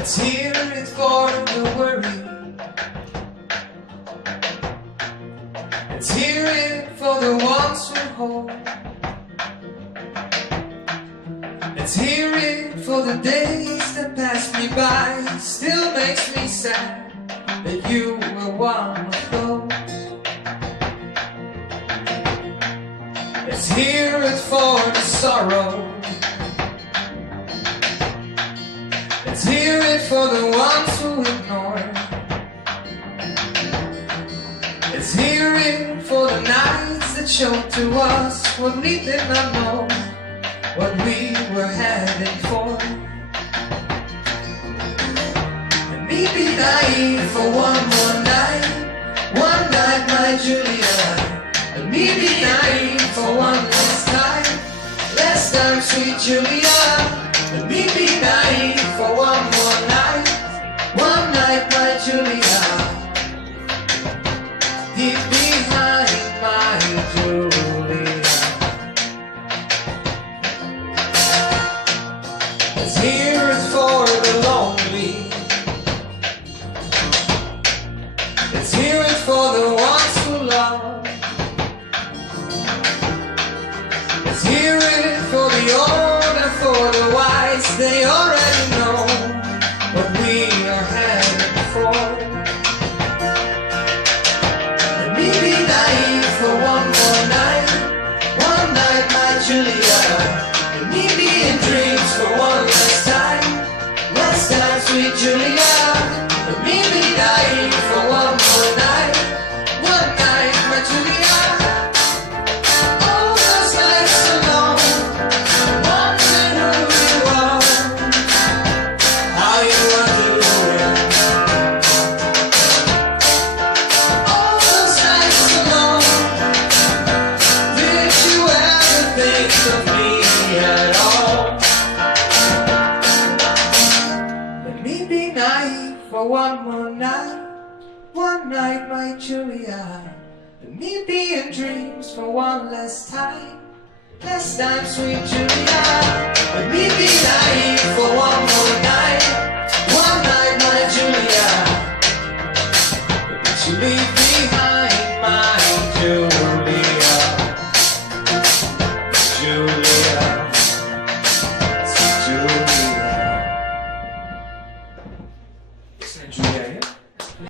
Let's hear it for the worry. Let's hear it for the ones who hold. Let's hear it for the days that passed me by. Still makes me sad that you were one of those. Let's hear it for the sorrow. Let's hear it for the ones who ignore. Let's hear it for the nights that showed to us what we did not know, what we were heading for. Let me be naive for one more night, my Julia. Let me be naive for one last time, sweet Julia. Let me be naive for one more night, my Julia. Deep behind my Julia. Let's hear it for the lonely. Let's hear it for the ones who love. Let's hear it for the old and for the wise. They already know what we are heading for. Let me be naive for one more night, my Julia. Let me be in dreams for one last time, sweet Julia. Let me be naive for one more night, my Julia. All those nights alone, wondering who you are, how you are doing. All those nights alone, did you ever think of me at all? Let me be naive for one more night, my Julia. Let me be in dreams for one last time, sweet Julia. Let me be naive for one more night.